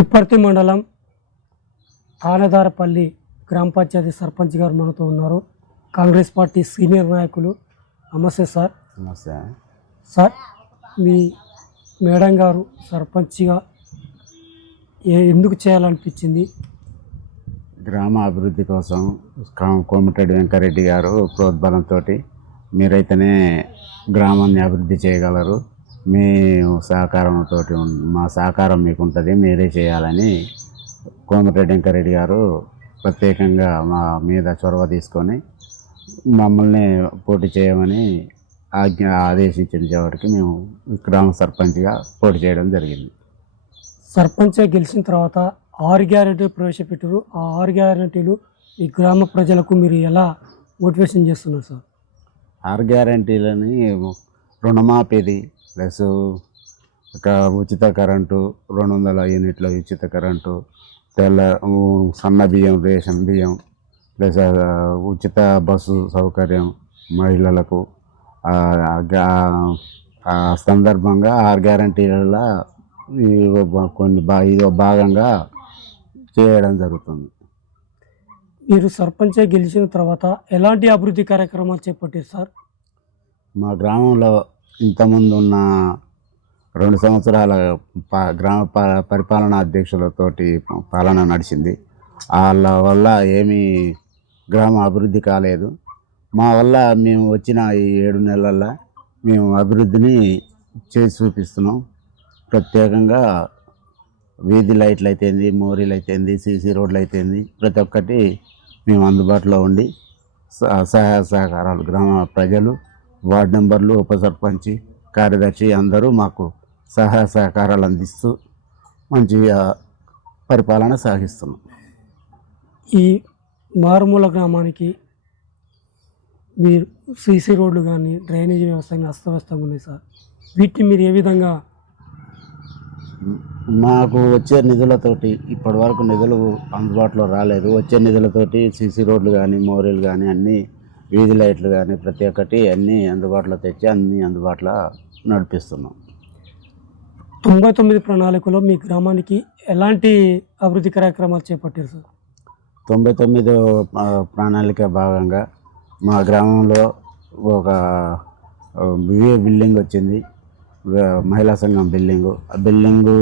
తిప్పర్తి మండలం ఆనదారపల్లి గ్రామ పంచాయతీ సర్పంచ్ గారు మనతో ఉన్నారు. కాంగ్రెస్ పార్టీ సీనియర్ నాయకులు. నమస్తే సార్. నమస్తే సార్, మీ మేడం గారు సర్పంచ్గా ఎందుకు చేయాలనిపించింది? గ్రామ అభివృద్ధి కోసం కోమటిరెడ్డి వెంకరెడ్డి గారు ప్రోద్బలంతో మీరైతేనే గ్రామాన్ని అభివృద్ధి చేయగలరు, మీ సహకారంతో మా సహకారం మీకు ఉంటుంది, మీరే చేయాలని కోమటిరెడ్డి వెంకరెడ్డి గారు ప్రత్యేకంగా మా మీద చొరవ తీసుకొని మమ్మల్ని పోటీ చేయమని ఆదేశించిన చివరికి మేము గ్రామ సర్పంచ్గా పోటీ చేయడం జరిగింది. సర్పంచ్గా గెలిచిన తర్వాత 6 గ్యారెంటీలు ప్రవేశపెట్టారు. ఆ 6 గ్యారెంటీలు ఈ గ్రామ ప్రజలకు మీరు ఎలా మోటివేషన్ చేస్తున్నారు సార్? 6 గ్యారెంటీలని రుణమాఫీది ప్లస్ ఉచిత కరెంటు, 200 యూనిట్ల ఉచిత కరెంటు, సన్న బియ్యం, రేషన్ బియ్యం, ప్లస్ ఉచిత బస్సు సౌకర్యం మహిళలకు. ఆ సందర్భంగా 6 గ్యారెంటీలలో ఇదో భాగంగా చేయడం జరుగుతుంది. మీరు సర్పంచ్గా గెలిచిన తర్వాత ఎలాంటి అభివృద్ధి కార్యక్రమాలు చేపట్టారు సార్? మా గ్రామంలో ఇంతకుముందు ఉన్న 2 సంవత్సరాల గ్రామ పరిపాలనా అధ్యక్షులతోటి పాలన నడిచింది. వాళ్ళ వల్ల ఏమీ గ్రామ అభివృద్ధి కాలేదు. మా వల్ల మేము వచ్చిన ఈ 7 నెలల్లో మేము అభివృద్ధిని చేసి చూపిస్తున్నాం. ప్రత్యేకంగా వీధి లైట్లు అయితేంది, మోరీలు అయితేంది, సీసీ రోడ్లు అయితేంది, ప్రతి ఒక్కటి మేము అందుబాటులో ఉండి సహాయ సహకారాలు గ్రామ ప్రజలు, వార్డు మెంబర్లు, ఉప సర్పంచి, కార్యదర్శి అందరూ మాకు సహాయ సహకారాలు అందిస్తూ మంచిగా పరిపాలన సాగిస్తున్నాం. ఈ మారుమూల గ్రామానికి మీరు సీసీ రోడ్లు కానీ డ్రైనేజీ వ్యవస్థ అస్తవ్యస్తంగా ఉన్నాయి సార్. వీటిని మీరు ఏ విధంగా? మాకు వచ్చే నిధులతోటి ఇప్పటి వరకు నిధులు అందుబాటులో రాలేదు. వచ్చే నిధులతోటి సీసీ రోడ్లు కానీ, మోరీలు కానీ, అన్నీ వీధి లైట్లు కానీ ప్రతి ఒక్కటి అన్నీ అందుబాటులో తెచ్చి అన్నీ అందుబాటులో నడిపిస్తున్నాం. 99 ప్రణాళికలో మీ గ్రామానికి ఎలాంటి అభివృద్ధి కార్యక్రమాలు చేపట్టారు సార్? 99 ప్రణాళిక భాగంగా మా గ్రామంలో ఒక బిల్డింగ్ వచ్చింది, మహిళా సంఘం బిల్డింగు. ఆ బిల్డింగు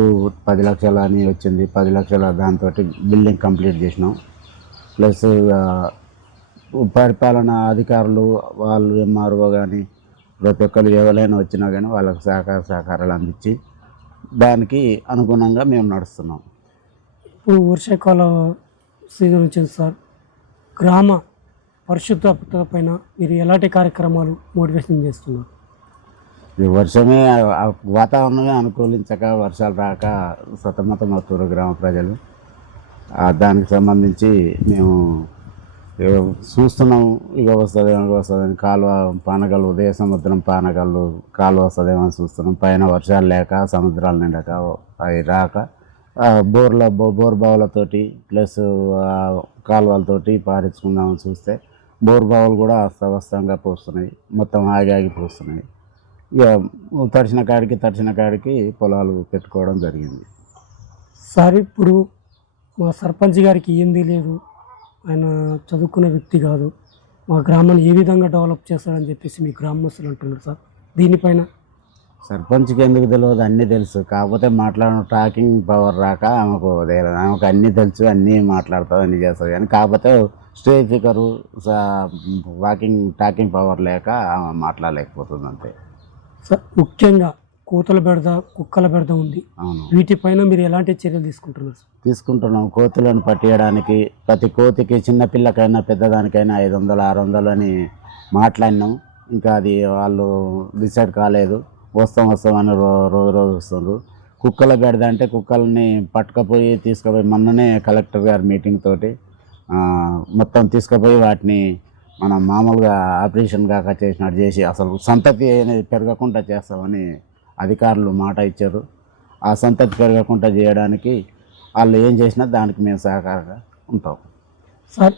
10 లక్షలు అని వచ్చింది. 10 లక్షల దాంతో బిల్డింగ్ కంప్లీట్ చేసినాం. ప్లస్ పరిపాలనా అధికారులు వాళ్ళు ఎంఆర్ఓ కానీ ప్రతి ఒక్కరు ఎవరైనా వచ్చినా కానీ వాళ్ళకు సహకారాలు అందించి దానికి అనుగుణంగా మేము నడుస్తున్నాం. ఇప్పుడు వర్షాకాలం సీజన్ వచ్చింది సార్. గ్రామ పరిశుభ్రత పైన మీరు ఎలాంటి కార్యక్రమాలు మోటివేషన్ చేస్తున్నారు? ఈ వర్షమే వాతావరణమే అనుకూలించక వర్షాలు రాక సతమతం అవుతారు గ్రామ ప్రజలు. దానికి సంబంధించి మేము చూస్తున్నాము, ఇక వస్తుందని కాలువ పానగలు, ఉదయ సముద్రం పానగలు కాలువ వస్తుందేమో చూస్తున్నాం. పైన వర్షాలు లేక సముద్రాలు నిండక అవి రాక బోర్ బావులతోటి ప్లస్ కాలువలతోటి పారించుకుందామని చూస్తే బోర్ బావులు కూడా అస్తవ్యస్తంగా పోస్తున్నాయి, మొత్తం ఆగి పోస్తున్నాయి. ఇక తడిచిన కాడికి పొలాలు పెట్టుకోవడం జరిగింది. సార్, ఇప్పుడు మా సర్పంచ్ గారికి ఏంది లేదు, ఆయన చదువుకున్న వ్యక్తి కాదు, మా గ్రామాన్ని ఏ విధంగా డెవలప్ చేస్తాడని చెప్పేసి మీ గ్రామస్తులు అంటున్నారు సార్. దీనిపైన సర్పంచ్కి ఎందుకు తెలియదు? అన్నీ తెలుసు, కాకపోతే మాట్లాడిన టాకింగ్ పవర్ రాక ఆమెకు అన్నీ తెలుసు, అన్నీ మాట్లాడుతుంది, అన్నీ చేస్తుంది. కానీ కాకపోతే స్టేజ్ ఫికరు టాకింగ్ పవర్ లేక ఆమె మాట్లాడలేకపోతుంది అంతే సార్. ముఖ్యంగా కోతుల బెడద, కుక్కల బెడద ఉంది. అవును, వీటిపైన మీరు ఎలాంటి చర్యలు తీసుకుంటున్నాం? కోతులను పట్టేయడానికి ప్రతి కోతికి చిన్నపిల్లకైనా పెద్దదానికైనా 500-600 అని మాట్లాడినాం. ఇంకా అది వాళ్ళు డిసైడ్ కాలేదు. వస్తామని రోజు వస్తుండ్రు. కుక్కల బెడద అంటే కుక్కల్ని తీసుకుపోయి మొన్ననే కలెక్టర్ గారి మీటింగ్ తోటి మొత్తం తీసుకుపోయి వాటిని మనం మామూలుగా ఆపరేషన్ కాక చేసినట్టు చేసి అసలు సంతతి అనేది పెరగకుండా చేస్తామని అధికారులు మాట ఇచ్చారు. ఆ సంతతి పెరగకుండా చేయడానికి వాళ్ళు ఏం చేసినా దానికి మేము సహకారంగా ఉంటాం. సార్,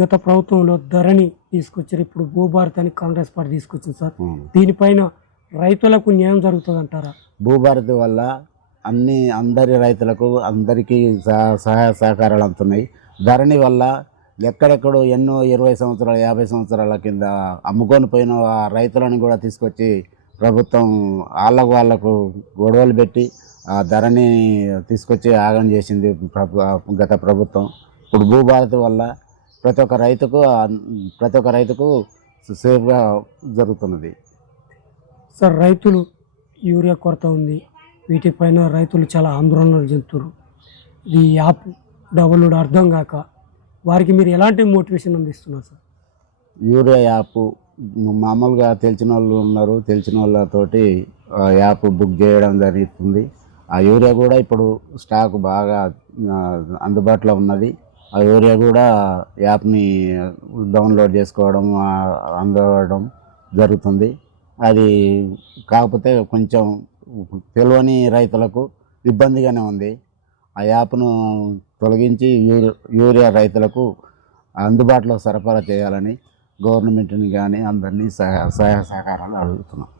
గత ప్రభుత్వంలో ధరణి తీసుకొచ్చారు, ఇప్పుడు భూభారతాన్ని కాంగ్రెస్ పార్టీ తీసుకొచ్చింది సార్. దీనిపైన రైతులకు న్యాయం జరుగుతుంది అంటారా? భూభారతి వల్ల అందరి రైతులకు అందరికీ సహాయ సహకారాలు అందుతున్నాయి. ధరణి వల్ల ఎక్కడెక్కడో ఎన్నో 20 సంవత్సరాలు 50 సంవత్సరాల కింద అమ్ముకొని పోయిన ఆ రైతులను కూడా తీసుకొచ్చి ప్రభుత్వం వాళ్ళకు గొడవలు పెట్టి ఆ ధరని తీసుకొచ్చి ఆగం చేసింది గత ప్రభుత్వం. ఇప్పుడు భూభారతి వల్ల ప్రతి ఒక్క రైతుకు సేఫ్గా జరుగుతున్నది. సార్, రైతులు యూరియా కొరత ఉంది, వీటిపైన రైతులు చాలా ఆందోళనలు చెందుతారు. ఈ యాప్ డబుల్ అర్థం కాక వారికి మీరు ఎలాంటి మోటివేషన్ అందిస్తున్నారు సార్? యూరియా యాప్ మామూలుగా తెలిసిన వాళ్ళు ఉన్నారు, తెలిసిన వాళ్ళతోటి యాప్ బుక్ చేయడం జరుగుతుంది. ఆ యూరియా కూడా ఇప్పుడు స్టాక్ బాగా అందుబాటులో ఉన్నది. ఆ యూరియా కూడా యాప్ని డౌన్లోడ్ చేసుకోవడం అందడం జరుగుతుంది. అది కాకపోతే కొంచెం తెలియని రైతులకు ఇబ్బందిగానే ఉంది. ఆ యాప్ను తొలగించి యూరియా రైతులకు అందుబాటులో సరఫరా చేయాలని గవర్నమెంట్ని కానీ అందరినీ సహాయ సహకారాలు అడుగుతున్నాం.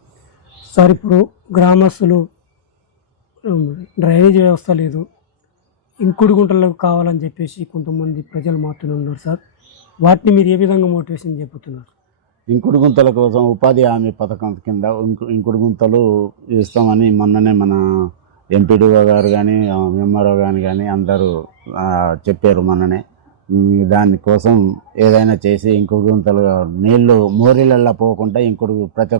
సార్, ఇప్పుడు గ్రామస్తులు డ్రైనేజ్ వ్యవస్థ లేదు, ఇంకుడు గుంటలకు కావాలని చెప్పేసి కొంతమంది ప్రజలు మాట్లాడుతున్నారు సార్. వాటిని మీరు ఏ విధంగా మోటివేషన్ చెబుతున్నారు? ఇంకుడు గుంతల కోసం ఉపాధి హామీ పథకం కింద ఇంకుడు గుంతలు ఇస్తామని మొన్ననే మన ఎంపీడీఓ గారు కానీ ఎంఆర్ఓ కానీ అందరూ చెప్పారు మొన్ననే. దానికోసం ఏదైనా చేసి ఇంకుడు గుంతలు నీళ్లు మోరీలల్లో పోకుండా ప్రతి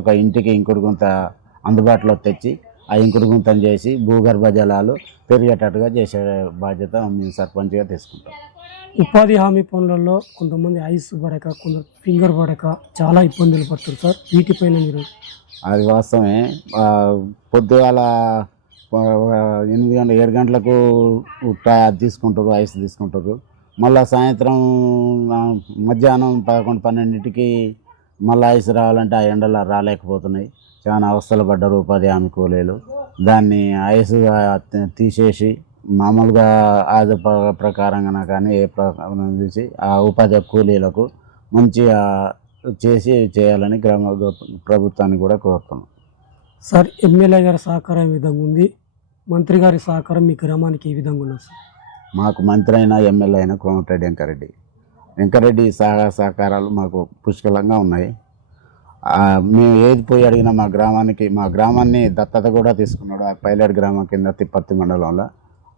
ఒక్క ఇంటికి ఇంకుడు గుంత అందుబాటులో తెచ్చి ఆ ఇంకుడు గుంతను చేసి భూగర్భ జలాలు పెరిగేటట్టుగా చేసే బాధ్యత మేము సర్పంచ్గా తీసుకుంటాం. ఉపాధి హామీ పనులలో కొంతమంది ఐస్ పడక, కొందరు ఫింగర్ పడక చాలా ఇబ్బందులు పడుతుంది సార్. వీటిపైన మీరు? అది వాస్తవమే. పొద్దుగాల 7 గంటలకు తీసుకుంటారు, ఐస్ తీసుకుంటారు. మళ్ళీ సాయంత్రం మధ్యాహ్నం 11-12కి మళ్ళీ ఐస్ రావాలంటే ఆ ఎండలో రాలేకపోతున్నాయి. చాలా అవస్థలు పడ్డారు ఉపాధి హామీ కూలీలు. దాన్ని ఐస్ తీసేసి మామూలుగా ఆద ప్రకారంగా కానీ ఏ ప్రకారం చూసి ఆ ఉపాధి కూలీలకు మంచిగా చేయాలని ప్రభుత్వాన్ని కూడా కోరుతున్నాం. సార్, ఎమ్మెల్యే గారి సహకారం ఏ విధంగా ఉంది? మంత్రి గారి సహకారం మీ గ్రామానికి ఏ విధంగా ఉన్నది సార్? మాకు మంత్రి అయినా ఎమ్మెల్యే అయినా కోమటిరెడ్డి వెంకరెడ్డి సహకారాలు మాకు పుష్కలంగా ఉన్నాయి. మేము ఏది పోయి అడిగినా మా గ్రామాన్ని దత్తత కూడా తీసుకున్నాడు. ఆ పైలట్ గ్రామం కింద తిప్పర్తి మండలంలో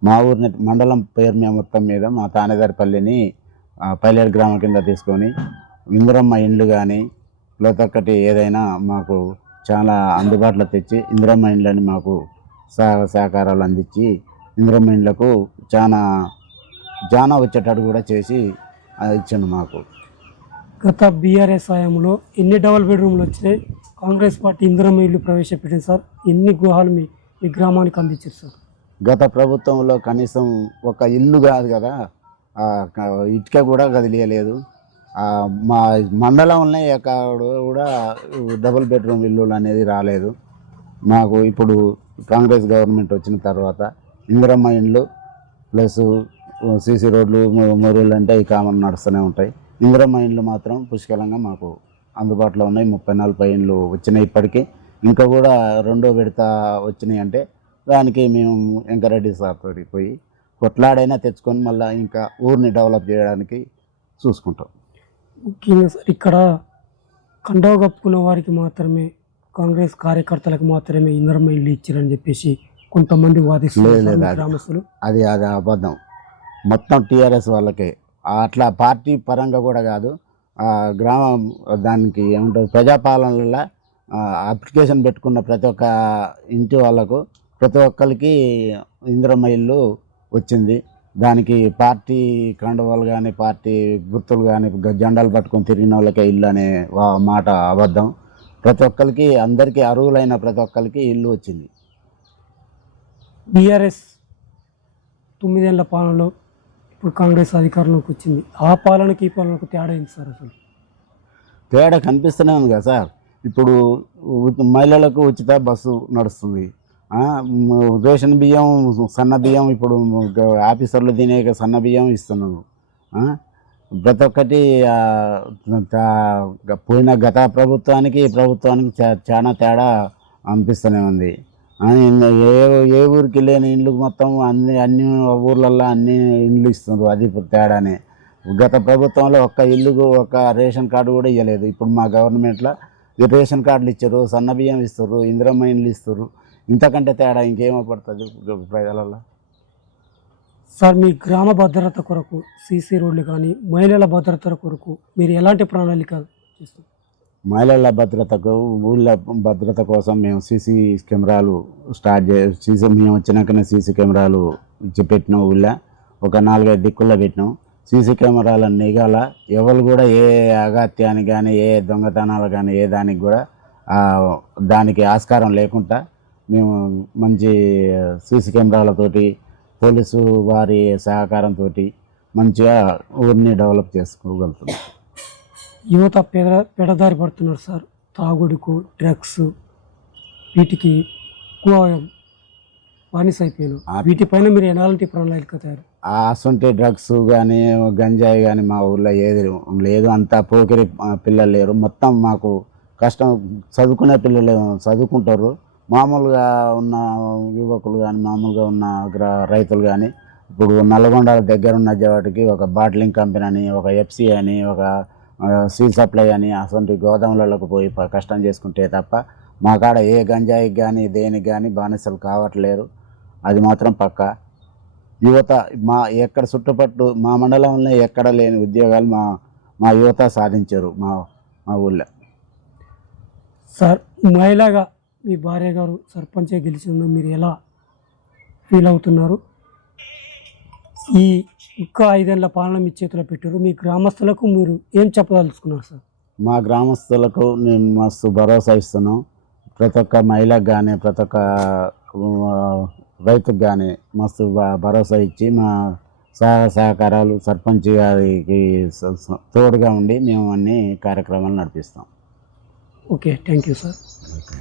మా ఊరిని మండలం పేరు మొత్తం మీద మా తానేదారిపల్లిని పైలట్ గ్రామం కింద తీసుకొని ఇందిరమ్మ ఇండ్లు కానీ ప్రతి ఒక్కటి ఏదైనా మాకు చాలా అందుబాటులో తెచ్చి ఇందిరమ్మ ఇండ్లని మాకు సహకారాలు అందించి ఇందిరమ్మ ఇండ్లకు చాలా వచ్చేటట్టు కూడా చేసి ఇచ్చాను మాకు. గత బీఆర్ఎస్ హయాంలో ఎన్ని డబుల్ బెడ్రూమ్లు వచ్చినాయి? కాంగ్రెస్ పార్టీ ఇందిరమ్మ ఇల్లు ప్రవేశపెట్టింది సార్. ఎన్ని గృహాలు మీ గ్రామానికి అందించారు సార్? గత ప్రభుత్వంలో కనీసం ఒక ఇల్లు కాదు కదా, ఇటుక కూడా కదిలియలేదు. మా మండలంలో ఎక్కడ కూడా డబుల్ బెడ్రూమ్ ఇల్లులు అనేది రాలేదు. మాకు ఇప్పుడు కాంగ్రెస్ గవర్నమెంట్ వచ్చిన తర్వాత ఇందిరమ్మ ఇండ్లు ప్లస్ సీసీ రోడ్లు మొరులు అంటే ఈ కామన్ నడుస్తూనే ఉంటాయి. ఇందిరమ్మ ఇండ్లు మాత్రం పుష్కలంగా మాకు అందుబాటులో ఉన్నాయి. 30-40 ఇండ్లు వచ్చినాయి ఇప్పటికీ. ఇంకా కూడా 2వ విడత వచ్చినాయి అంటే దానికి మేము వెంకరెడ్డి సార్ తోటి పోయి కొట్లాడైనా తెచ్చుకొని మళ్ళీ ఇంకా ఊరిని డెవలప్ చేయడానికి చూసుకుంటాం. ముఖ్యంగా సార్, ఇక్కడ కండవ కప్పుకున్న వారికి మాత్రమే, కాంగ్రెస్ కార్యకర్తలకు మాత్రమే ఇందిరమ్మ ఇల్లు ఇచ్చారని చెప్పేసి కొంతమంది వాదిస్తున్నారు గ్రామస్తులు. అది అబద్ధం. మొత్తం టీఆర్ఎస్ వాళ్ళకే. అట్లా పార్టీ పరంగా కూడా కాదు, గ్రామం దానికి ఏమంటారు ప్రజాపాలనలో అప్లికేషన్ పెట్టుకున్న ప్రతి ఒక్క ఇంటి వాళ్ళకు ప్రతి ఒక్కరికి ఇందిరమ్మ ఇల్లు వచ్చింది. దానికి పార్టీ కండువాలు కానీ పార్టీ గుర్తులు కానీ జెండాలు పట్టుకొని తిరిగిన వాళ్ళకే ఇల్లు అనే మాట అబద్ధం. ప్రతి ఒక్కరికి అందరికీ అర్హులైన ప్రతి ఒక్కరికి ఇల్లు వచ్చింది. బీఆర్ఎస్ 9 ఏళ్ల పాలనలో ఇప్పుడు కాంగ్రెస్ అధికారంలోకి వచ్చింది. ఆ పాలనకి ఈ పాలనకు తేడా ఏంటి సార్? అసలు తేడా కనిపిస్తూనే ఉంది కదా సార్. ఇప్పుడు మహిళలకు ఉచిత బస్సు నడుస్తుంది. రేషన్ బియ్యం, సన్న బియ్యం ఇప్పుడు ఆఫీసర్లు తినే సన్న బియ్యం ఇస్తున్నాము. ప్రతి ఒక్కటి పోయిన గత ప్రభుత్వానికి ఈ ప్రభుత్వానికి చాలా తేడా అనిపిస్తూనే ఉంది. ఏ ఏ ఊరికి లేని ఇండ్లు మొత్తం అన్ని ఊర్లల్లో అన్ని ఇండ్లు ఇస్తున్నారు. అది తేడానే. గత ప్రభుత్వంలో ఒక్క ఇల్లుకు ఒక రేషన్ కార్డు కూడా ఇవ్వలేదు. ఇప్పుడు మా గవర్నమెంట్లో రేషన్ కార్డులు ఇచ్చారు, సన్న బియ్యం ఇస్తారు, ఇందిరమ్మ ఇండ్లు ఇస్తారు. ఇంతకంటే తేడా ఇంకేమో పడుతుంది ప్రజలలో. సార్ మీ గ్రామ భద్రత కొరకు సీసీ రోడ్లు కానీ మహిళల భద్రత కొరకు మీరు ఎలాంటి ప్రణాళిక చేస్తారు? మహిళల భద్రతకు ఊళ్ళో భద్రత కోసం మేము సీసీ కెమెరాలు మేము వచ్చినాకనే సీసీ కెమెరాలు పెట్టినాం. ఊళ్ళో ఒక 4-5 దిక్కుల్లో పెట్టినాం. సీసీ కెమెరాల నిఘాల ఎవరు కూడా ఏ అగాత్యానికి కానీ ఏ దొంగతనాలు కానీ ఏ దానికి కూడా దానికి ఆస్కారం లేకుండా మేము మంచి సీసీ కెమెరాలతోటి పోలీసు వారి సహకారంతో మంచిగా ఊరిని డెవలప్ చేసుకోగలుగుతున్నాం. యువత పెడదారి పడుతున్నారు సార్. తాగుడుకు, డ్రగ్స్ వీటికి ఎక్కువ బానిస అయిపోయాను. వీటిపైన మీరు ఎలాంటి ప్రణాళిక తయారు? అసొంటి డ్రగ్స్ కానీ గంజాయి కానీ మా ఊళ్ళో ఏది లేదు. అంతా పోకిరి పిల్లలు లేరు. మొత్తం మాకు కష్టం. చదువుకునే పిల్లలు చదువుకుంటారు. మామూలుగా ఉన్న యువకులు కానీ మామూలుగా ఉన్న రైతులు కానీ ఇప్పుడు నల్గొండ దగ్గర ఉన్న వాటికి ఒక బాటిలింగ్ కంపెనీ అని, ఒక ఎఫ్సి అని, ఒక సీల్ సప్లై అని అసొంటి గోదాములలోకి పోయి కష్టం చేసుకుంటే తప్ప మా కాడ ఏ గంజాయికి కానీ దేనికి కానీ బానిసలు కావట్లేరు. అది మాత్రం పక్క. యువత మా ఎక్కడ చుట్టుపట్టు మా మండలంలో ఎక్కడ లేని ఉద్యోగాలు మా యువత సాధించారు మా ఊళ్ళో. సార్ మహిళగా మీ భార్య గారు సర్పంచే గెలిచిందో మీరు ఎలా ఫీల్ అవుతున్నారు? ఈ ఇంకా 5 ఏళ్ల పాలన మీ చేతిలో పెట్టారు. మీ గ్రామస్తులకు మీరు ఏం చెప్పదలుచుకున్నారు సార్? మా గ్రామస్తులకు మేము మస్తు భరోసా ఇస్తున్నాం. ప్రతి ఒక్క మహిళకు కానీ ప్రతి ఒక్క రైతుకు కానీ మస్తు భరోసా ఇచ్చి మా సహకారాలు సర్పంచ్ గారికి తోడుగా ఉండి మేము అన్ని కార్యక్రమాలు నడిపిస్తాం. Okay, thank you sir. Okay.